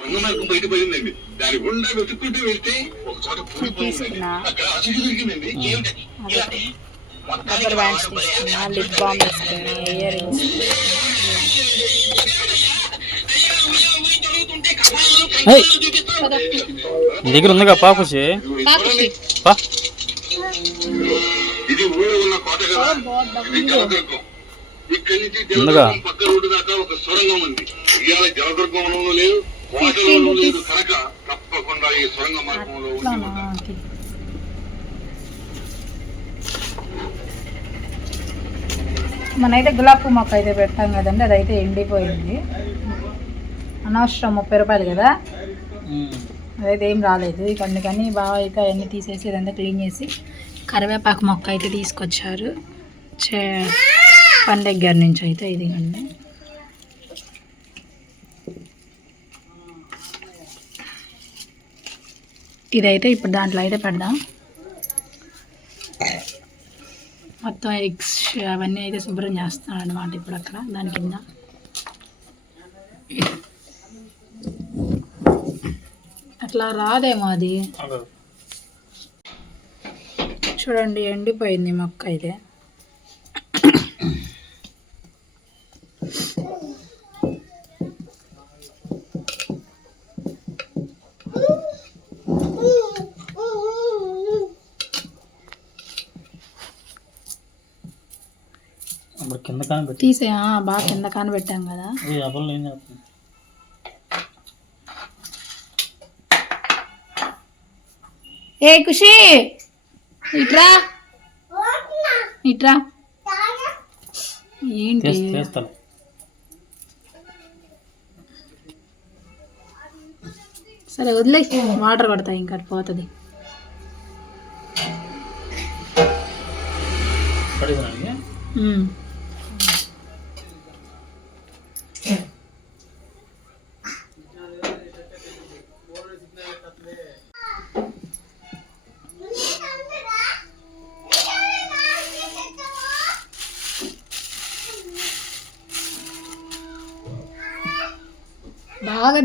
రంగమార్గం బయటపడిందండి. దాని గుండా వెతుక్కుంటూ వెళ్తే ఒక చోట తీసుకున్నా. అక్కడ దొరికిందండి ఏమిటది? ఇలా రబ్బర్ బ్యాండ్స్ తీసుకున్నా లిప్ బామ్ తీసుకున్నా ఇయర్ రింగ్స్ ఏయ్, నీ దగ్గర ఉందిగా పా. ఇది ఊళ్ళో ఉన్న కోట కదా. ఇది జలదుర్గం. ఇక్కడి నుంచి? జలదుర్గం పక్క రోడ్డు దాకా ఒక సొరంగం ఉంది. ఇవాళ జలదుర్గంలోనూ లేదు. లేదు కనుక తప్పకుండా ఈ సొరంగ మార్గంలో ఉండి ఉండాలి. మనైతే గులాబీ పువ్వు మొక్క అయితే పెట్టాం కదండి అదైతే ఎండిపోయింది. అనవసరం ముప్పై రూపాయలు కదా? అదైతే ఏం రాలేదు. ఇక అందుకని బాగా అయితే అవన్నీ తీసేసి ఇదంతా క్లీన్ చేసి కరివేపాకు మొక్క అయితే తీసుకొచ్చారు. చే పని దగ్గర నుంచి అయితే ఇదిగండి. ఇదైతే ఇప్పుడు దాంట్లో అయితే పెడదాం. మొత్తం ఎగ్స్ అవన్నీ అయితే శుభ్రం చేస్తున్నాడు అనమాట ఇప్పుడు అక్కడ దాని కింద. అట్లా రాదేమో అది. చూడండి ఎండిపోయింది మొక్క అయితే అప్పుడు కింద కానీ తీసే బాగా కింద కాని పెట్టాం కదా. ఏ ఖుషి! ఇట్రా. ఇట్రా. ఏంటి? సరే వదిలే. వాటర్ పడతాయి ఇంకా పోతుంది. పడిపోయినా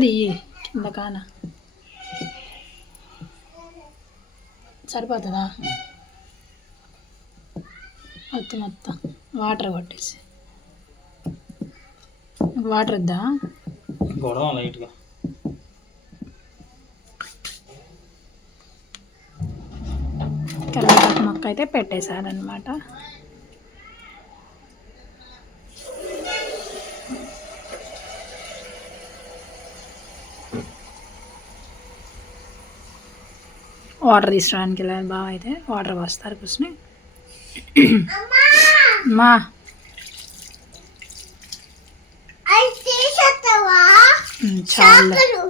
దియ్యి కింద కాన సరిపోతుందా? మొత్తం మొత్తం వాటర్ కొట్టేసి. వాటర్ వద్దా? గొడవ లైట్గా. కరివేపాకు మొక్క అయితే పెట్టేశారనమాట వాటర్ తీసుకురావడానికి వెళ్ళాలి బాగా అయితే. వాటర్ పోస్తారు కూర్చుని. మా చాలు.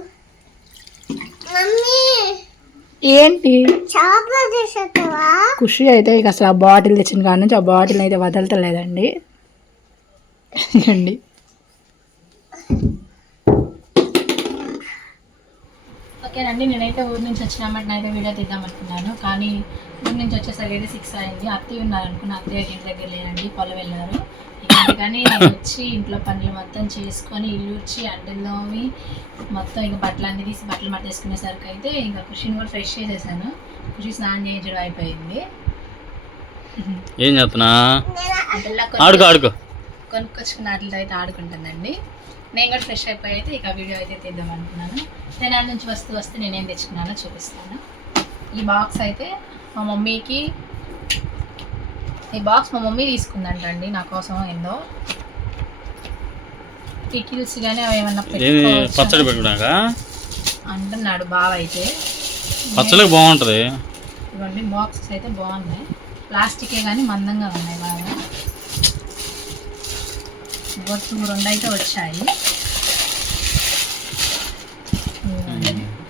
ఏంటి? ఖుషి అయితే ఇక అసలు ఆ బాటిల్ తెచ్చిన కాడ నుంచి ఆ బాటిల్ అయితే వదలతలేదండి ఇదిగోండి. ఓకేనండి నేనైతే ఊరి నుంచి వచ్చినామంటే అయితే వీడియో తీద్దాం అనుకున్నాను. కానీ ఊరి నుంచి వచ్చేసరికి అయితే సిక్స్ అయింది. అత్తయ్య ఉన్నారు అనుకున్న అత్తయ్య ఇంటి దగ్గర లేరండి పొలం వెళ్ళారు. కానీ నేను వచ్చి ఇంట్లో పనులు మొత్తం చేసుకొని ఇల్లు వచ్చి అంటల్లోవి మొత్తం ఇంకా బట్టలు అన్ని తీసి బట్టలు మట్టేసుకునేసరికి అయితే ఇంకా ఖుషిని కూడా ఫ్రెష్ చేసేసాను. ఖుషి స్నానం చేయించడం అయిపోయింది. ఏం చేస్తున్నా అంటల్లా ఆడుకో ఆడుకో. కొనుక్కొచ్చుకున్న వాటితో అయితే ఆడుకుంటుందండి. నేను కూడా ఫ్రెష్ అయిపోయి అయితే ఇక వీడియో అయితే తీద్దాం అనుకున్నాను. నేను ఆడ నుంచి వస్తూ వస్తే నేనేం తెచ్చుకున్నానో చూపిస్తాను. ఈ బాక్స్ అయితే మా మమ్మీకి ఈ బాక్స్ మా మమ్మీ తీసుకుందంటండి నా కోసం ఏందో. పికిల్స్ కానీ అవి ఏమన్నా పచ్చడి అంటున్నాడు బావ అయితే. పచ్చడికి బాగుంటుంది. ఇవన్నీ బాక్సెస్ అయితే బాగున్నాయి. ప్లాస్టికే కానీ మందంగా ఉన్నాయి బాగా బొట్టు రెండు అయితే వచ్చాయి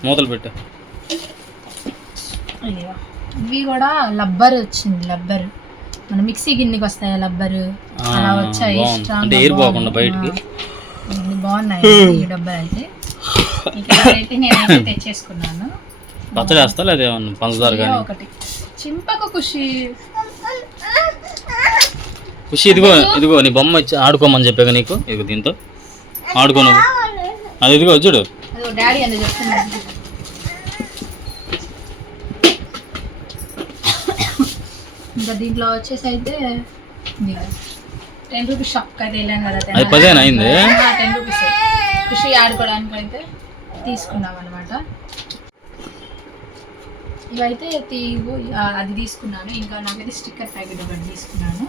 మూతలు పెట్టు. ఇవి కూడా లబ్బర్ వచ్చింది లబ్బర్. మన మిక్సీ గిన్నెకి వస్తాయి లబ్బర్? అలా వచ్చాయి అంటే ఎయిర్ పోకుండా బయటికి. బాగున్నాయి ఈ డబ్బాలు అయితే. ఇక అయితే నేనైతే తెచ్చేసుకున్నాను. పచ్చడి వేస్తా లేదా పంచదార కానీ? ఒకటి. చింపకు ఖుషి ఖుషి ఇదిగో ఇదిగో నీ బొమ్మ ఇచ్చి ఆడుకోమని చెప్పాక నీకు. ఇదిగో దీంతో. ఆడుకో నువ్వు అది ఇదిగో చూడు. ఇంకా దీంట్లో వచ్చేసి అయితే టెన్ రూపీస్ షాప్కి అయితే వెళ్ళాను కదా అది పదేనా అయింది? Ten rupees. ఖుషి ఆడుకోవడానికి అయితే తీసుకున్నాం అనమాట ఇవైతే తీగు అది తీసుకున్నాను. ఇంకా నాకైతే స్టిక్కర్ ప్యాకెట్ ఒకటి తీసుకున్నాను.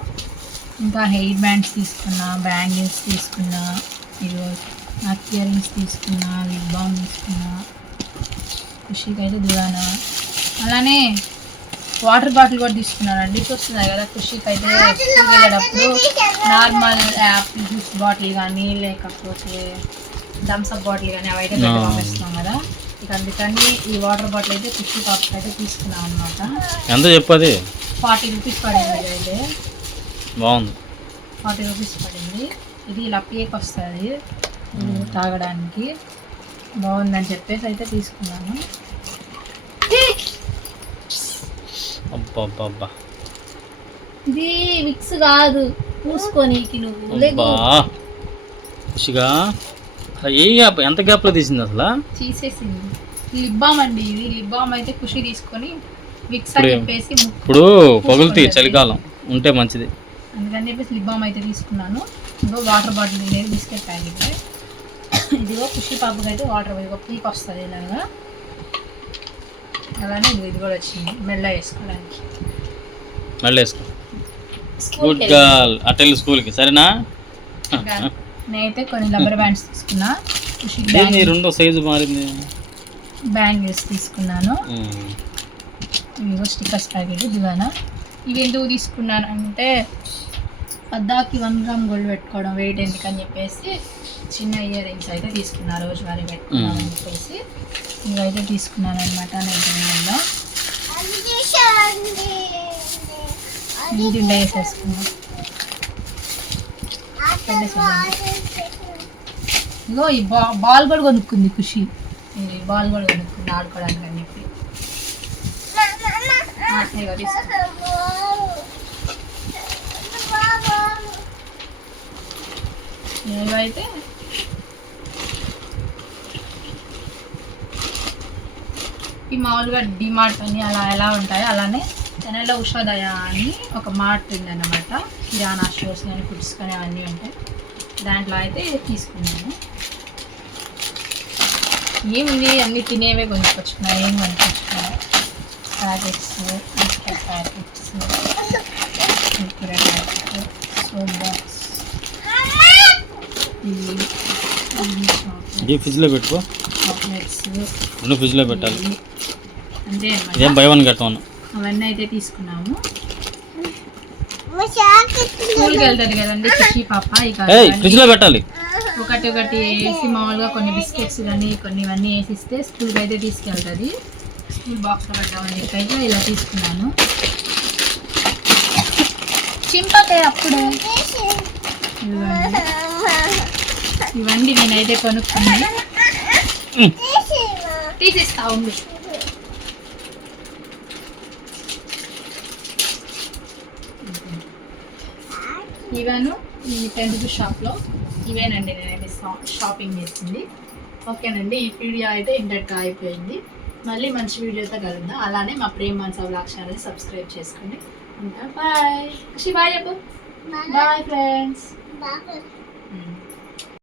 ఇంకా హెయిర్ బ్యాండ్స్ తీసుకున్నా బ్యాంగిల్స్ తీసుకున్నా ఇగో నాకు ఇయర్ రింగ్స్ తీసుకున్నా లిప్ బామ్ తీసుకున్నా ఖుషికి అయితే దివానా అలానే వాటర్ బాటిల్ కూడా తీసుకున్నాను. అండి చూస్తున్నాయి కదా ఖుషికి అయితే స్కూల్కి వెళ్ళేటప్పుడు నార్మల్ యాపిల్ జ్యూస్ బాటిల్ కానీ లేకపోతే థమ్స్అప్ బాటిల్ కానీ అవి అయితే. పంపిస్తున్నాం కదా. ఇక అందుకని ఈ వాటర్ బాటిల్ అయితే ఖుషి పాపకి అయితే తీసుకున్నాం అనమాట ఎంత చెప్పది? ఫార్టీ రూపీస్ పడింది అయితే. బాగుంది. ఫార్టీ రూపీస్ పడింది. ఇది ఇలా పేక్ వస్తుంది. తాగడానికి. బాగుందని చెప్పేసి అయితే తీసుకున్నాను. అబ్బా ఇది మిక్స్ కాదు. పూసుకోనీకి నువ్వు. ఖుషిగా ఏ గ్యాప్ ఎంత గ్యాప్లో తీసింది అసలు? తీసేసింది. లిప్ బామ్ అండి ఇది. లిప్ బామ్ అయితే ఖుషి తీసుకొని విక్స్ అని చెప్పేసి ముక్కు ఇప్పుడు పగులుతాయి చలికాలం. ఉంటే మంచిది. అందుకని చెప్పేసి లిప్ బామ్ అయితే తీసుకున్నాను. ఇదిగో వాటర్ బాటిల్ లేదు బిస్కెట్ ప్యాకెట్. ఇదిగో ఖుషి పాపకి అయితే వాటర్ ఇదిగో పీక్ వస్తుంది ఇలాగా. అలానే ఇదిగో ఇది కూడా వచ్చింది. మెల్ల వేసుకోవడానికి. మళ్ళీ వేసుకో. స్కూల్కి గుడ్ గర్ల్ అటెల్ స్కూల్కి సరేనా. నేనైతే కొన్ని రబ్బర్ బ్యాండ్స్ తీసుకున్నా. రెండో సైజు మారింది? బ్యాంగిల్స్ తీసుకున్నాను. ఇవిగో స్టిక్కర్స్ ప్యాకెట్ దివానా. ఇవి ఎందుకు తీసుకున్నాను అంటే పద్దాకి వన్ గ్రామ్ గోల్డ్ పెట్టుకోవడం వెయిట్ ఎందుకని చెప్పేసి చిన్న ఇయర్ రింగ్స్ అయితే తీసుకున్నా రోజువారీ పెట్టుకున్నాను అని చెప్పేసి ఇవైతే తీసుకున్నాను అనమాట నేను ఇది వేసేసుకున్నాను ఇగో ఈ బా బాల్ కూడా కొనుక్కుంది ఖుషి. ఈ బాల్ కూడా కొనుక్కుంది ఆడుకోవడానికి అని చెప్పి. ఇవైతే ఈ మామూలుగా డిమార్ట్ అని అలా ఎలా ఉంటాయో అలానే చెన్నైలో ఉషోదయ అని ఒక మార్ట్ ఉందన్నమాట. కిరాణా స్టోర్స్ కానీ ఫుడ్స్ కానీ అవన్నీ ఉంటాయి. దాంట్లో అయితే తీసుకున్నాను. ఏముంది? అన్నీ తినేవే కొనుక్కొచ్చుకున్నా ఏం కొనుక్కొచ్చుకున్నా. Packets biscuit packets Kurkure packet soap box ఇవి ఇది ఫ్రిడ్జ్లో పెట్టుకో. చాక్లెట్స్ రెండు ఫ్రిడ్జ్లో పెట్టాలి. అన్నమాట ఇదేం బై వన్ గెట్ వన్ అవన్నీ అయితే తీసుకున్నాము. స్కూల్కి వెళ్తుంది కదండి ఖుషి పాప. ఇక ఫ్రిడ్జ్లో పెట్టాలి. ఒకటి ఒకటి వేసి మామూలుగా కొన్ని బిస్కెట్స్ కానీ కొన్ని ఇవన్నీ వేసిస్తే స్కూల్కి అయితే తీసుకెళ్తుంది. స్కూల్ బాక్స్లో పెట్టామని చెప్పి అయితే ఇలా తీసుకున్నాను. చింపకే అప్పుడే? ఇవ్వండి. నేనైతే కొనుక్కున్నాను తీసిస్తా ఉంది ఇవను ఈ టెన్త్ షాప్లో ఇవేనండి నేనైతే షాపింగ్ చేసింది. ఓకేనండి ఈ వీడియో అయితే ఇంటర్ అయిపోయింది మళ్ళీ మంచి వీడియోతో కలుద్దాం. అలానే మా Prema Manasa blog channel subscribe చేసుకోండి. ఉంటా బాయ్. ఖుషి బాయ్ ఫ్రెండ్స్.